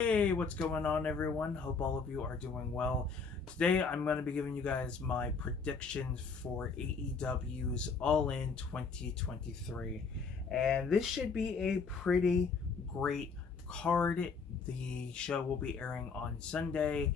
Hey, what's going on, everyone? Hope all of you are doing well. Today, I'm going to be giving you guys my predictions for AEW's All In 2023. And this should be a pretty great card. The show will be airing on Sunday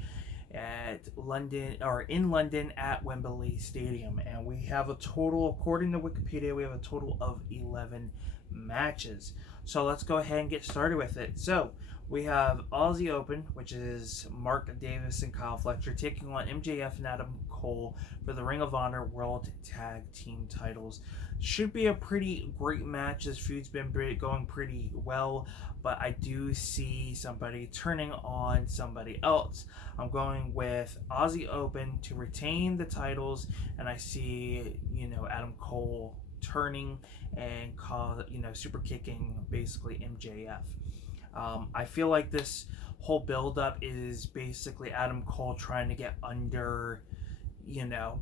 at London or in London at Wembley Stadium, and we have a total, according to Wikipedia, we have a total of 11 matches. So let's go ahead and get started with it. So we have Aussie Open, which is Mark Davis and Kyle Fletcher taking on MJF and Adam Cole for the Ring of Honor World Tag Team titles. Should be a pretty great match. This feud's been going pretty well, but I do see somebody turning on somebody else. I'm going with Aussie Open to retain the titles, and I see, Adam Cole turning and super kicking basically MJF. I feel like this whole build-up is basically Adam Cole trying to get you know,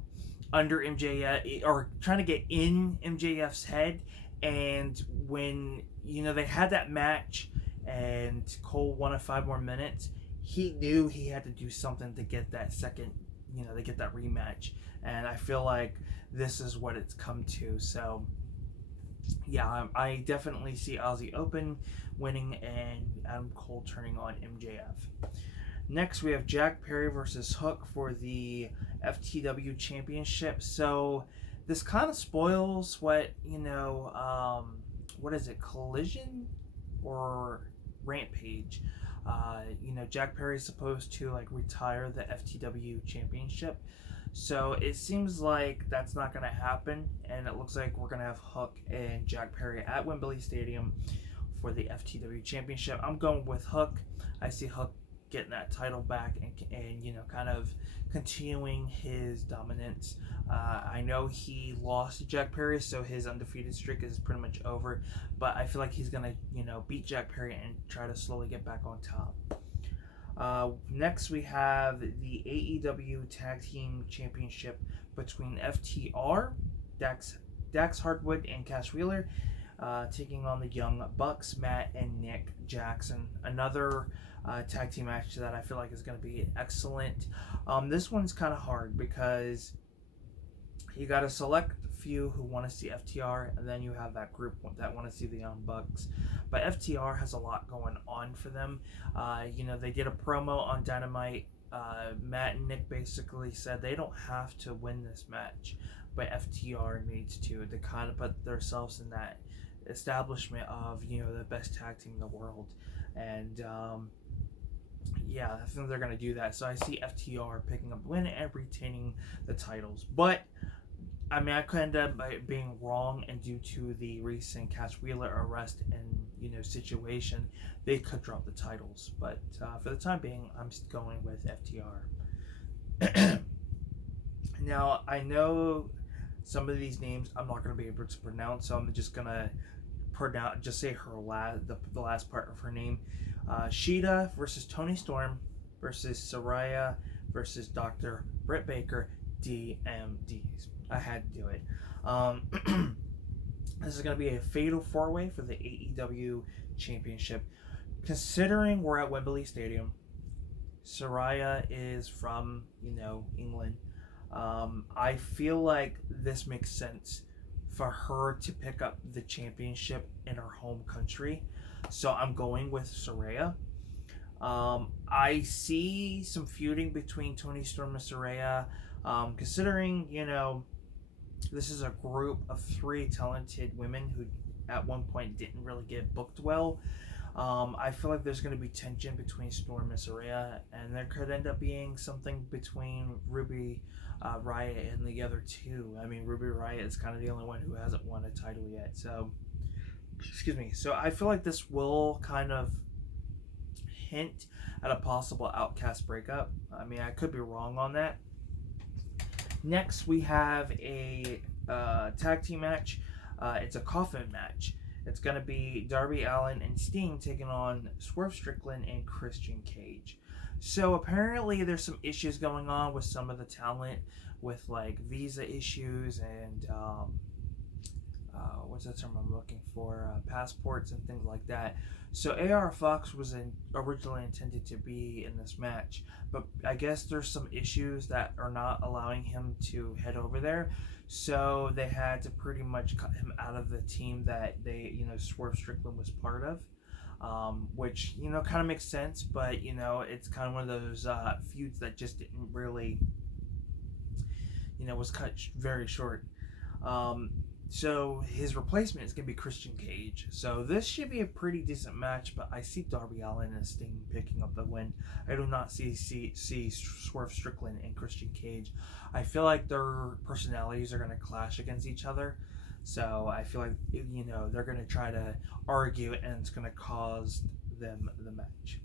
under MJF, or trying to get in MJF's head. And when they had that match and Cole wanted 5 more minutes, he knew he had to do something to get that second, to get that rematch. And I feel like this is what it's come to. So yeah, I definitely see Aussie Open winning and Adam Cole turning on MJF. Next, we have Jack Perry versus Hook for the FTW Championship. So this kind of spoils what is it, Collision or Rampage? Jack Perry's supposed to retire the FTW Championship. So it seems like that's not going to happen, and it looks like we're going to have Hook and Jack Perry at Wembley Stadium for the FTW Championship. I'm going with Hook. I see Hook getting that title back and kind of continuing his dominance. I know he lost to Jack Perry, so his undefeated streak is pretty much over, but I feel like he's going to beat Jack Perry and try to slowly get back on top. Next, we have the AEW Tag Team Championship between FTR, Dax Hardwood, and Cash Wheeler, taking on the Young Bucks, Matt and Nick Jackson. Another tag team match that I feel like is going to be excellent. This one's kind of hard because you got to select a few who want to see FTR, and then you have that group that want to see the Young Bucks. But FTR has a lot going on for them. They did a promo on Dynamite. Matt and Nick basically said they don't have to win this match, but FTR needs to kind of put themselves in that establishment of the best tag team in the world. And yeah, I think they're going to do that. So I see FTR picking up the win and retaining the titles. But I mean, I could end up being wrong, and due to the recent Cash Wheeler arrest and situation, they could drop the titles. But for the time being, I'm going with FTR. Now, I know some of these names I'm not going to be able to pronounce, so I'm just gonna say her the last part of her name. Sheeta versus Tony Storm versus Saraya versus Dr. Britt Baker, DMDs. I had to do it. This is going to be a fatal four-way for the AEW Championship. Considering we're at Wembley Stadium, Saraya is from, England. I feel like this makes sense for her to pick up the championship in her home country. So I'm going with Saraya. I see some feuding between Tony Storm and Saraya. Considering, this is a group of 3 talented women who at one point didn't really get booked well. I feel like there's going to be tension between Storm and Saraya, and there could end up being something between Ruby Riott and the other 2. I mean, Ruby Riott is kind of the only one who hasn't won a title yet. So, excuse me. So I feel like this will kind of hint at a possible Outcast breakup. I mean, I could be wrong on that. Next, we have a tag team match. It's a coffin match. It's going to be Darby Allin and Sting taking on Swerve Strickland and Christian Cage. So apparently there's some issues going on with some of the talent with visa issues and what's the term I'm looking for? Passports and things like that. So AR Fox was originally intended to be in this match, but I guess there's some issues that are not allowing him to head over there. So they had to pretty much cut him out of the team that Swerve Strickland was part of. Which kind of makes sense, but it's kind of one of those feuds that just didn't really, was cut very short. So his replacement is going to be Christian Cage. So this should be a pretty decent match, but I see Darby Allin and Sting picking up the win. I do not see Swerve Strickland and Christian Cage. I feel like their personalities are going to clash against each other. So I feel like, they're going to try to argue and it's going to cause them the match.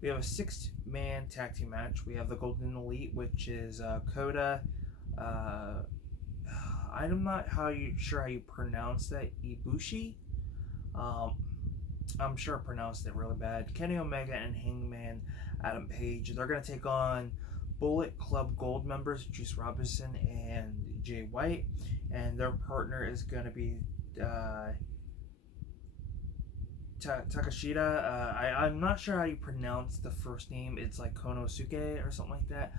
We have a 6-man tag team match. We have the Golden Elite, which is Kota, I'm not sure how you pronounce that, Ibushi. I'm sure I pronounced it really bad. Kenny Omega and Hangman Adam Page. They're going to take on Bullet Club Gold members Juice Robinson and Jay White. And their partner is going to be Takashita. I'm not sure how you pronounce the first name. It's like Konosuke or something like that.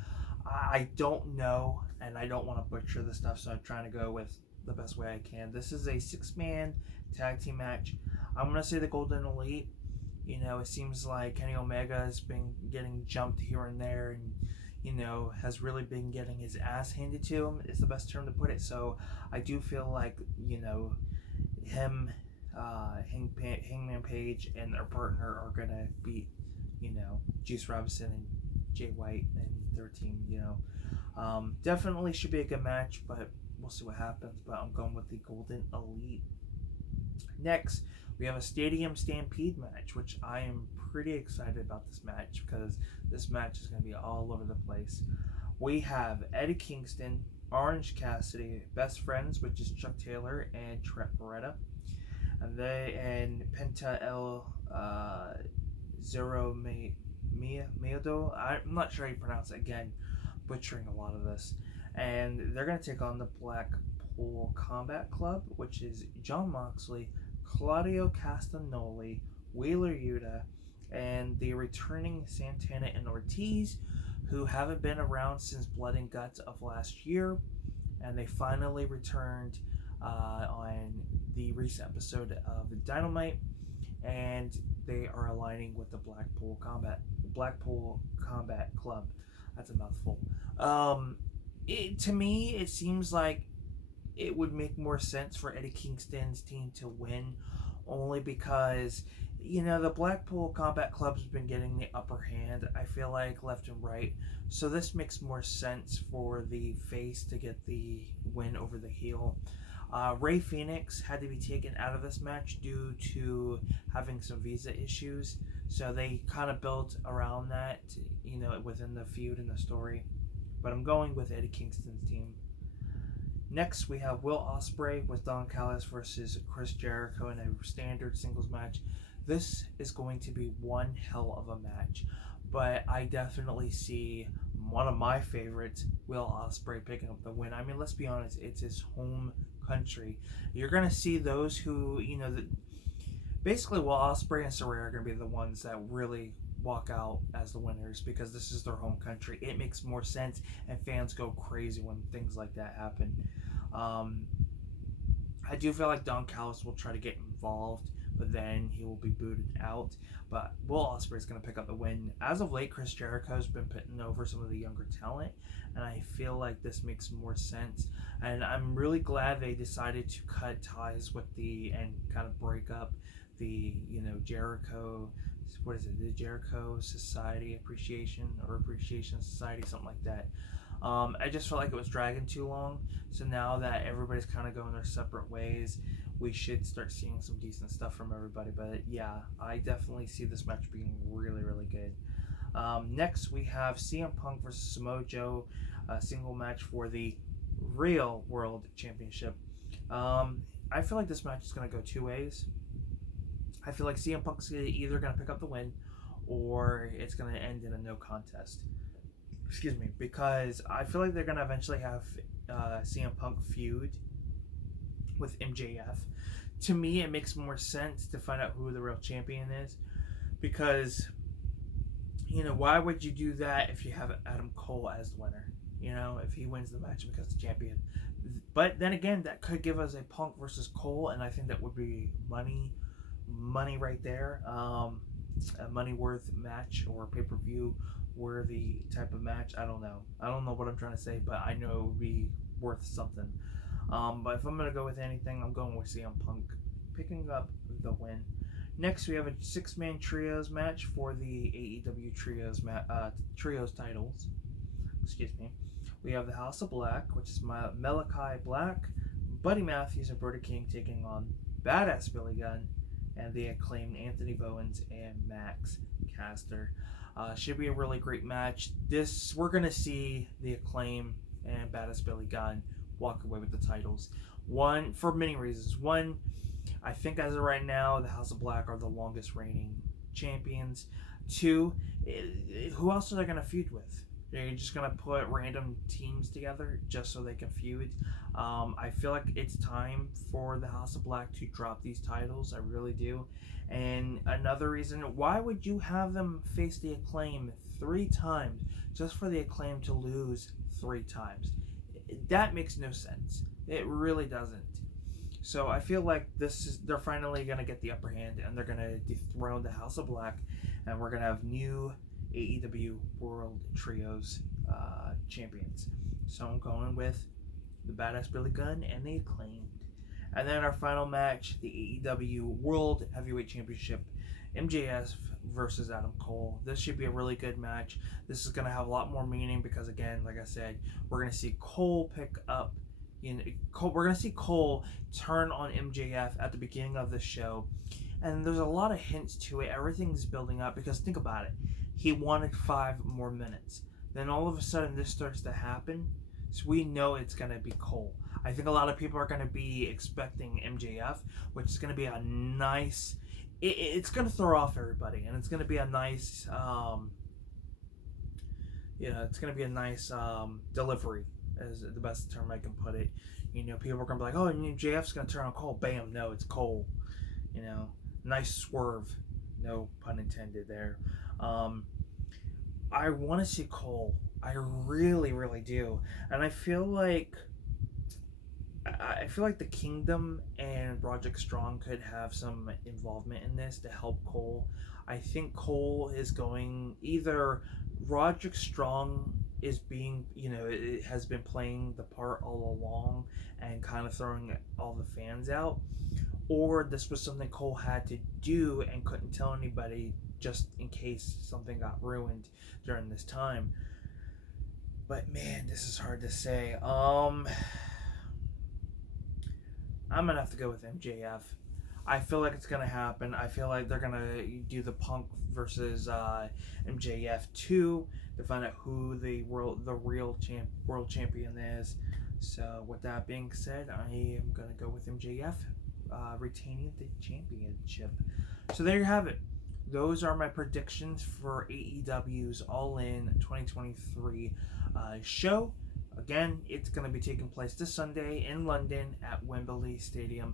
I don't know, and I don't want to butcher the stuff, so I'm trying to go with the best way I can. This is a 6-man tag team match. I'm going to say the Golden Elite. It seems like Kenny Omega has been getting jumped here and there and, has really been getting his ass handed to him, is the best term to put it. So I do feel like, him, Hangman Page, and their partner are going to beat, Juice Robinson and Jay White and their team. Definitely should be a good match, but we'll see what happens. But I'm going with the Golden Elite. Next, we have a Stadium Stampede match, which I am pretty excited about this match because this match is going to be all over the place. We have Eddie Kingston, Orange Cassidy, Best Friends, which is Chuck Taylor and Trent Beretta, and Penta El Zero Miedo. I'm not sure how you pronounce it, again, butchering a lot of this. And they're going to take on the Blackpool Combat Club, which is Jon Moxley, Claudio Castagnoli, Wheeler Yuta, and the returning Santana and Ortiz, who haven't been around since Blood and Guts of last year. And they finally returned on the recent episode of Dynamite. And they are aligning with the Blackpool Combat Club. That's a mouthful. To me, it seems like it would make more sense for Eddie Kingston's team to win, only because the Blackpool Combat Club has been getting the upper hand, I feel like, left and right. So this makes more sense for the face to get the win over the heel. Rey Fenix had to be taken out of this match due to having some visa issues. So they kind of built around that, within the feud and the story. But I'm going with Eddie Kingston's team. Next, we have Will Ospreay with Don Callis versus Chris Jericho in a standard singles match. This is going to be one hell of a match. But I definitely see one of my favorites, Will Ospreay, picking up the win. I mean, let's be honest, it's his home country. You're going to see those who, basically Will Ospreay and Saraya are going to be the ones that really walk out as the winners because this is their home country. It makes more sense, and fans go crazy when things like that happen. I do feel like Don Callis will try to get involved, but then he will be booted out. But Will Ospreay is going to pick up the win. As of late, Chris Jericho has been putting over some of the younger talent, and I feel like this makes more sense. And I'm really glad they decided to cut ties with and kind of break up the, Jericho, the Jericho Society Appreciation Society, something like that. I just felt like it was dragging too long. So now that everybody's kind of going their separate ways, we should start seeing some decent stuff from everybody. But yeah, I definitely see this match being really, really good. Next, we have CM Punk versus Samoa Joe, a single match for the Real World Championship. I feel like this match is going to go two ways. I feel like CM Punk's either going to pick up the win or it's going to end in a no contest. Excuse me, because I feel like they're going to eventually have CM Punk feud with MJF. To me, it makes more sense to find out who the real champion is, because why would you do that if you have Adam Cole as the winner? If he wins the match and becomes the champion. But then again, that could give us a Punk versus Cole, and I think that would be money right there. A money worth match, or pay-per-view worthy type of match. I don't know what I'm trying to say, but I know it would be worth something. But if I'm going to go with anything, I'm going with CM Punk picking up the win. Next, we have a 6-man trios match for the AEW trios titles. Excuse me. We have the House of Black, which is Malachi Black, Buddy Matthews, and Brody King taking on Badass Billy Gunn and the Acclaimed Anthony Bowens and Max Caster. Should be a really great match. We're going to see the Acclaim and Badass Billy Gunn walk away with the titles. One, for many reasons. One, I think as of right now, the House of Black are the longest reigning champions. Two, who else are they going to feud with? They're just going to put random teams together just so they can feud. I feel like it's time for the House of Black to drop these titles. I really do. And another reason, why would you have them face the Acclaim 3 times just for the Acclaim to lose 3 times? That makes no sense. It really doesn't. So I feel like they're finally going to get the upper hand, and they're going to dethrone the House of Black, and we're going to have new AEW World Trios champions. So I'm going with the Badass Billy Gunn and the Acclaimed. And then our final match, the AEW World Heavyweight Championship, MJF versus Adam Cole. This should be a really good match. This is going to have a lot more meaning because, again, like I said, we're going to see Cole pick up. We're going to see Cole turn on MJF at the beginning of the show. And there's a lot of hints to it. Everything's building up because think about it. He wanted 5 more minutes. Then all of a sudden this starts to happen. So we know it's going to be Cole. I think a lot of people are going to be expecting MJF, which is going to be a nice... It's going to throw off everybody. And it's going to be a nice... it's going to be a nice delivery, is the best term I can put it. People are going to be like, oh, MJF's going to turn on Cole. Bam, no, it's Cole. Nice swerve. No pun intended there. I want to see Cole. I really, really do. And I feel like the Kingdom and Roderick Strong could have some involvement in this to help Cole. I think Cole is going either Roderick Strong is being, it has been playing the part all along and kind of throwing all the fans out, or this was something Cole had to do and couldn't tell anybody just in case something got ruined during this time. But man, this is hard to say. I'm gonna have to go with MJF. I feel like it's gonna happen. I feel like they're gonna do the Punk versus MJF 2 to find out who the world champion is. So with that being said, I am gonna go with MJF retaining the championship. So there you have it. Those are my predictions for AEW's All In 2023 show. Again, it's going to be taking place this Sunday in London at Wembley Stadium.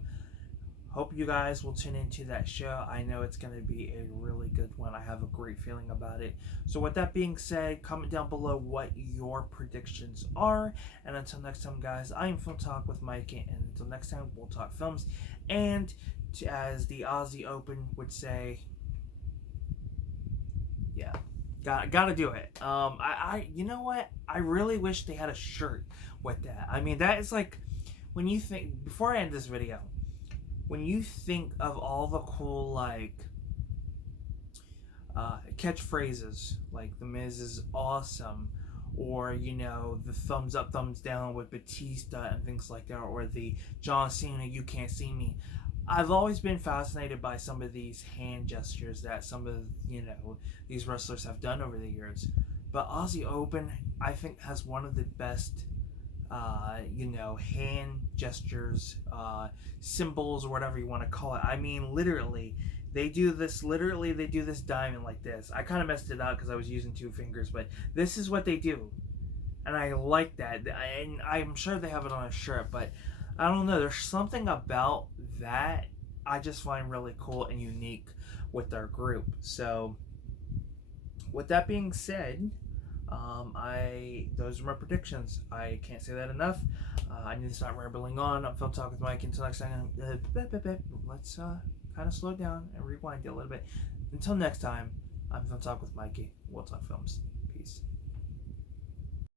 Hope you guys will tune into that show. I know it's going to be a really good one. I have a great feeling about it. So with that being said, comment down below what your predictions are. And until next time, guys, I am Film Talk with Mike. And until next time, we'll talk films. And as the Aussie Open would say, yeah, gotta do it. You know what? I really wish they had a shirt with that. I mean, that is like, when you think, before I end this video, when you think of all the cool, like, catchphrases, like The Miz is awesome, or, the thumbs up, thumbs down with Batista and things like that, or the John Cena, you can't see me. I've always been fascinated by some of these hand gestures that some of, these wrestlers have done over the years. But Aussie Open, I think, has one of the best, hand gestures, symbols, or whatever you want to call it. I mean, literally, they do this diamond like this. I kind of messed it up because I was using 2 fingers, but this is what they do. And I like that. And I'm sure they have it on a shirt, but I don't know. There's something about that I just find really cool and unique with their group. So, with that being said, I those are my predictions. I can't say that enough. I need to stop rambling on. I'm Film Talk with Mike. Until next time, let's kind of slow down and rewind it a little bit. Until next time, I'm Film Talk with Mikey. We'll talk films. Peace.